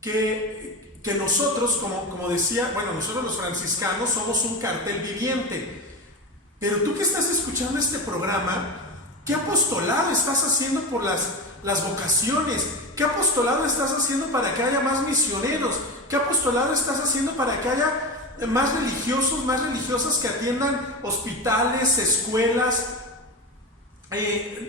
que nosotros, como decía, bueno, nosotros los franciscanos somos un cartel viviente. Pero tú que estás escuchando este programa, ¿qué apostolado estás haciendo por las vocaciones? ¿Qué apostolado estás haciendo para que haya más misioneros? ¿Qué apostolado estás haciendo para que haya más religiosos, más religiosas que atiendan hospitales, escuelas?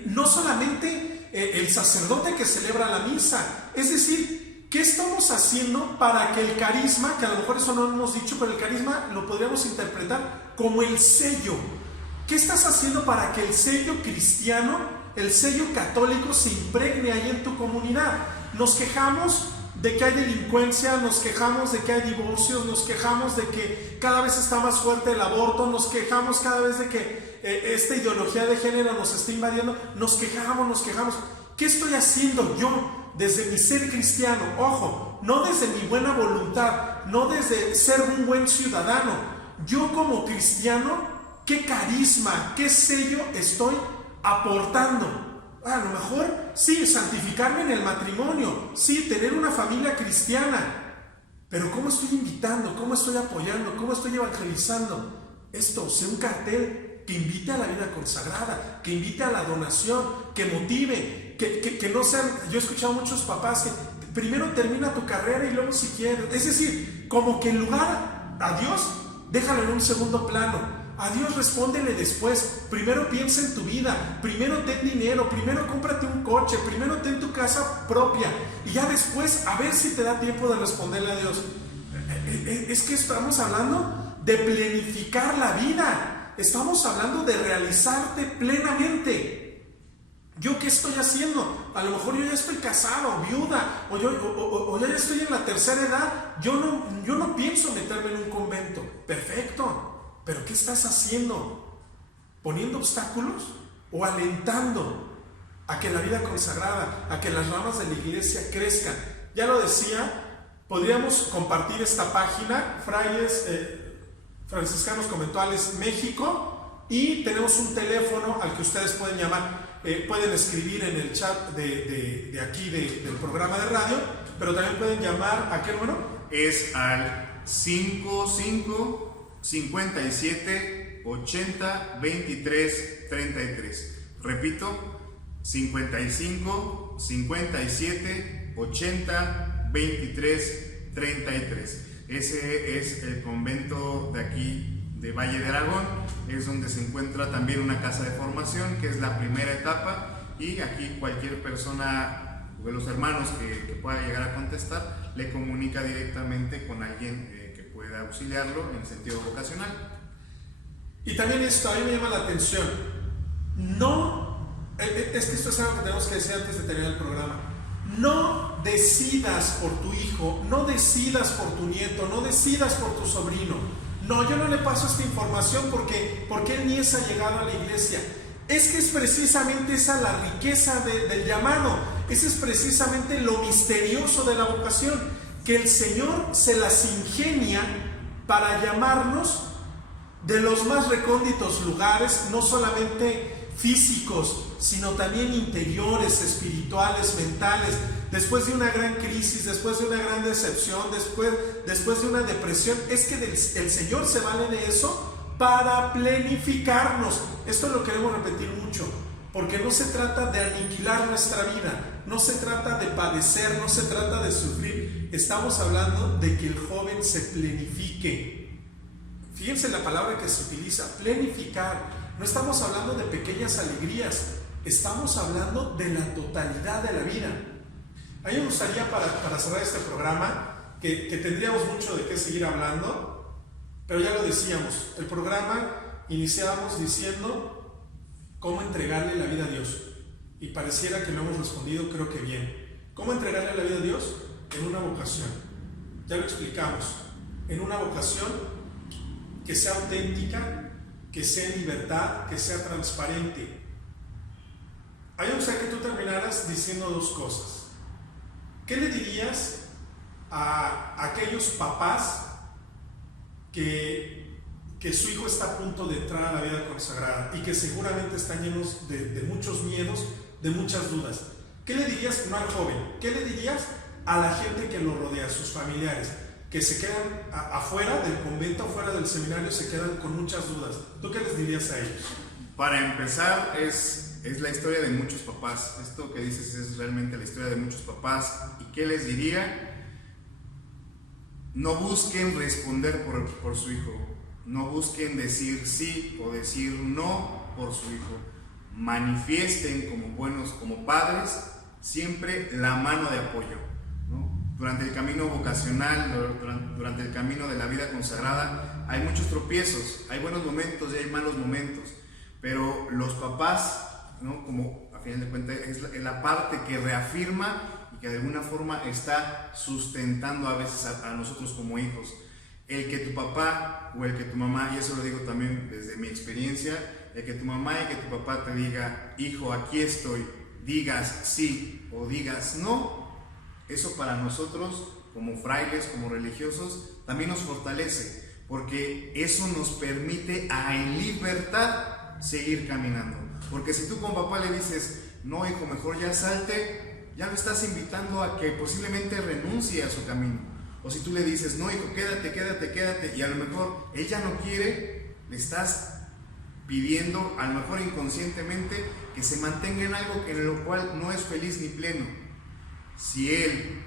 No solamente el sacerdote que celebra la misa, es decir, ¿qué estamos haciendo para que el carisma, que a lo mejor eso no lo hemos dicho, pero el carisma lo podríamos interpretar como el sello? ¿Qué estás haciendo para que el sello cristiano, el sello católico se impregne ahí en tu comunidad? Nos quejamos de que hay delincuencia, nos quejamos de que hay divorcios, nos quejamos de que cada vez está más fuerte el aborto, nos quejamos cada vez de que esta ideología de género nos está invadiendo, nos quejamos. ¿Qué estoy haciendo yo desde mi ser cristiano? Ojo, no desde mi buena voluntad, no desde ser un buen ciudadano. Yo como cristiano, ¿qué carisma, qué sello estoy aportando? A lo mejor, sí, santificarme en el matrimonio, sí, tener una familia cristiana, pero ¿cómo estoy invitando? ¿Cómo estoy apoyando? ¿Cómo estoy evangelizando? Esto, sea un cartel que invite a la vida consagrada, que invite a la donación, que motive, que no sean... Yo he escuchado a muchos papás que primero termina tu carrera y luego si quieres, es decir, como que en lugar a Dios, déjalo en un segundo plano. A Dios respóndele después. Primero piensa en tu vida, primero ten dinero, primero cómprate un coche, primero ten tu casa propia y ya después a ver si te da tiempo de responderle a Dios. Es que estamos hablando de planificar la vida, estamos hablando de realizarte plenamente. ¿Yo qué estoy haciendo? A lo mejor yo ya estoy casado, viuda, o ya estoy en la tercera edad. Yo no pienso meterme en un convento. Perfecto. ¿Pero qué estás haciendo? ¿Poniendo obstáculos o alentando a que la vida consagrada, a que las ramas de la iglesia crezcan? Ya lo decía, podríamos compartir esta página, Frailes Franciscanos Conventuales México, y tenemos un teléfono al que ustedes pueden llamar, pueden escribir en el chat de aquí del programa de radio, pero también pueden llamar, ¿a qué número? Es al 57 80 23 33. Repito, 55 57 80 23 33. Ese es el convento de aquí de Valle de Aragón. Es donde se encuentra también una casa de formación, que es la primera etapa, y aquí cualquier persona de los hermanos que pueda llegar a contestar le comunica directamente con alguien que pueda auxiliarlo en el sentido vocacional. Y también esto, a mí me llama la atención. Es que esto es algo que tenemos que decir antes de terminar el programa. No decidas por tu hijo, no decidas por tu nieto, no decidas por tu sobrino. No, yo no le paso esta información porque él ni es allegado a la iglesia. Es que es precisamente esa la riqueza del llamado. Ese es precisamente lo misterioso de la vocación, que el Señor se las ingenia para llamarnos de los más recónditos lugares, no solamente físicos, sino también interiores, espirituales, mentales. Después de una gran crisis, después de una gran decepción, después de una depresión, es que el Señor se vale de eso para planificarnos. Esto lo queremos repetir mucho, porque no se trata de aniquilar nuestra vida, no se trata de padecer, no se trata de sufrir. Estamos hablando de que el joven se planifique. Fíjense la palabra que se utiliza, planificar. No estamos hablando de pequeñas alegrías, estamos hablando de la totalidad de la vida. A mí me gustaría, para cerrar este programa, que tendríamos mucho de qué seguir hablando, pero ya lo decíamos, el programa iniciábamos diciendo cómo entregarle la vida a Dios, y pareciera que lo hemos respondido, creo que bien. ¿Cómo entregarle la vida a Dios? En una vocación. Ya lo explicamos, en una vocación que sea auténtica, que sea en libertad, que sea transparente. A mí me gustaría que tú terminaras diciendo dos cosas. ¿Qué le dirías a aquellos papás que su hijo está a punto de entrar a la vida consagrada y que seguramente están llenos de muchos miedos, de muchas dudas? ¿Qué le dirías, no al joven, qué le dirías a la gente que lo rodea, a sus familiares, que se quedan afuera del convento, afuera del seminario, se quedan con muchas dudas? ¿Tú qué les dirías a ellos? Para empezar, es la historia de muchos papás. Esto que dices es realmente la historia de muchos papás. ¿Y qué les diría? No busquen responder por su hijo. No busquen decir sí o decir no por su hijo. Manifiesten como buenos, como padres, siempre la mano de apoyo, ¿no? durante el camino vocacional, durante el camino de la vida consagrada, hay muchos tropiezos, hay buenos momentos y hay malos momentos, pero los papás, ¿no? Como a final de cuentas es la parte que reafirma y que de alguna forma está sustentando a veces a nosotros como hijos. El que tu papá o el que tu mamá, y eso lo digo también desde mi experiencia, el que tu mamá y que tu papá te diga, hijo, aquí estoy, digas sí o digas no, eso para nosotros como frailes, como religiosos, también nos fortalece, porque eso nos permite en libertad seguir caminando. Porque si tú con papá le dices, no hijo, mejor ya salte, ya lo estás invitando a que posiblemente renuncie a su camino. O si tú le dices, no hijo, quédate, y a lo mejor él ya no quiere, le estás pidiendo, a lo mejor inconscientemente, que se mantenga en algo en lo cual no es feliz ni pleno. Si él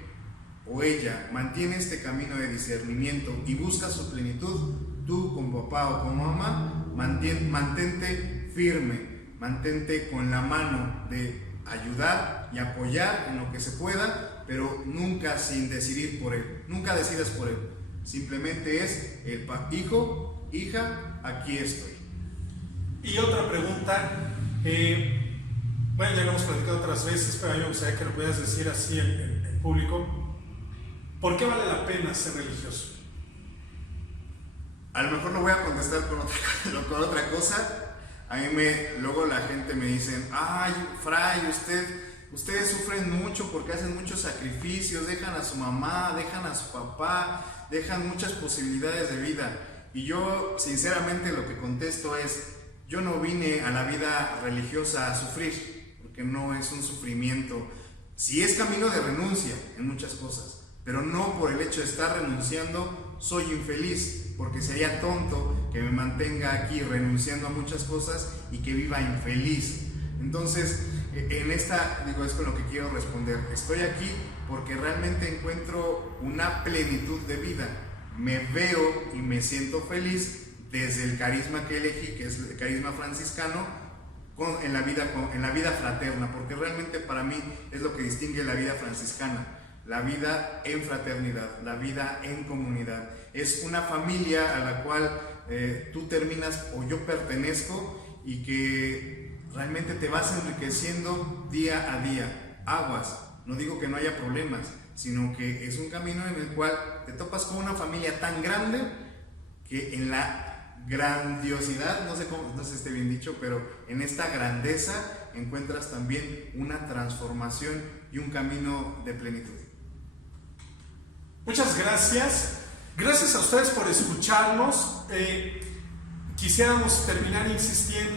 o ella mantiene este camino de discernimiento y busca su plenitud, tú como papá o como mamá, mantente firme, mantente con la mano de ayudar y apoyar en lo que se pueda, pero nunca sin decidir por él, nunca decidas por él, simplemente es el hijo, hija, aquí estoy. Y otra pregunta, bueno, ya lo hemos platicado otras veces, pero a mí me gustaría que lo puedas decir así en público. ¿Por qué vale la pena ser religioso? A lo mejor lo voy a contestar con otra cosa. A mí luego la gente me dice, ay, fray, ustedes sufren mucho porque hacen muchos sacrificios, dejan a su mamá, dejan a su papá, dejan muchas posibilidades de vida. Y yo, sinceramente, lo que contesto es, yo no vine a la vida religiosa a sufrir, porque no es un sufrimiento. Sí es camino de renuncia en muchas cosas, pero no por el hecho de estar renunciando soy infeliz, porque sería tonto que me mantenga aquí renunciando a muchas cosas y que viva infeliz. Entonces, en esta, es con lo que quiero responder. Estoy aquí porque realmente encuentro una plenitud de vida. Me veo y me siento feliz desde el carisma que elegí, que es el carisma franciscano, en la vida fraterna, porque realmente para mí es lo que distingue la vida franciscana. La vida en fraternidad, la vida en comunidad. Es una familia a la cual tú terminas, o yo pertenezco, y que realmente te vas enriqueciendo día a día. Aguas, no digo que no haya problemas, sino que es un camino en el cual te topas con una familia tan grande que en la grandiosidad, no sé si esté bien dicho, pero en esta grandeza encuentras también una transformación y un camino de plenitud. Muchas gracias. Gracias a ustedes por escucharnos. Quisiéramos terminar insistiendo.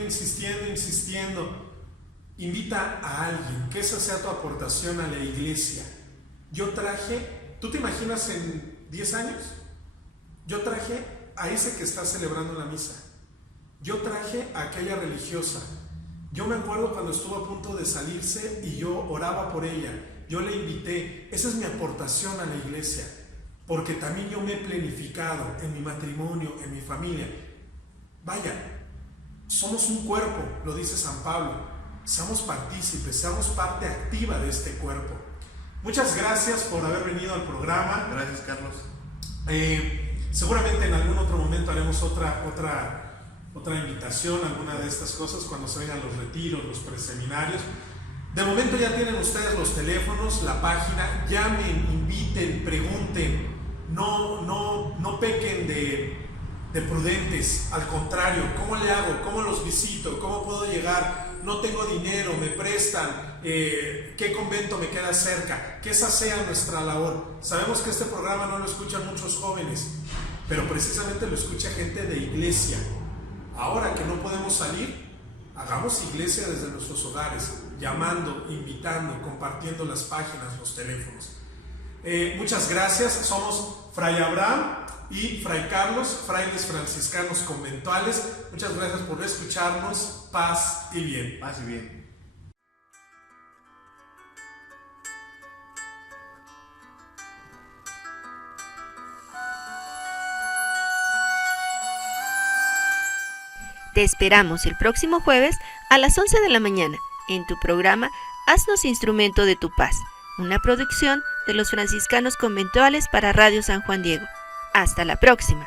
Invita a alguien, que esa sea tu aportación a la iglesia. Yo traje, ¿tú te imaginas en 10 años? Yo traje a ese que está celebrando la misa. Yo traje a aquella religiosa. Yo me acuerdo cuando estuvo a punto de salirse y yo oraba por ella. Yo le invité. Esa es mi aportación a la iglesia, porque también yo me he planificado en mi matrimonio, en mi familia. Vaya, somos un cuerpo, lo dice San Pablo. Seamos partícipes, seamos parte activa de este cuerpo. Muchas gracias por haber venido al programa. Gracias, Carlos. Seguramente en algún otro momento haremos otra invitación, alguna de estas cosas, cuando se vengan los retiros, los preseminarios. De momento ya tienen ustedes los teléfonos, la página. Llamen, inviten, pregunten. No pequen de prudentes. Al contrario, ¿cómo le hago? ¿Cómo los visito? ¿Cómo puedo llegar? No tengo dinero, me prestan. ¿Qué convento me queda cerca? Que esa sea nuestra labor. Sabemos que este programa no lo escuchan muchos jóvenes, pero precisamente lo escucha gente de iglesia. Ahora que no podemos salir, hagamos iglesia desde nuestros hogares, llamando, invitando, compartiendo las páginas, los teléfonos. Muchas gracias. Somos Fray Abraham y Fray Carlos, frailes franciscanos conventuales. Muchas gracias por escucharnos. Paz y bien. Paz y bien. Te esperamos el próximo jueves a las 11 de la mañana en tu programa Haznos Instrumento de tu Paz, una producción de los franciscanos conventuales para Radio San Juan Diego. Hasta la próxima.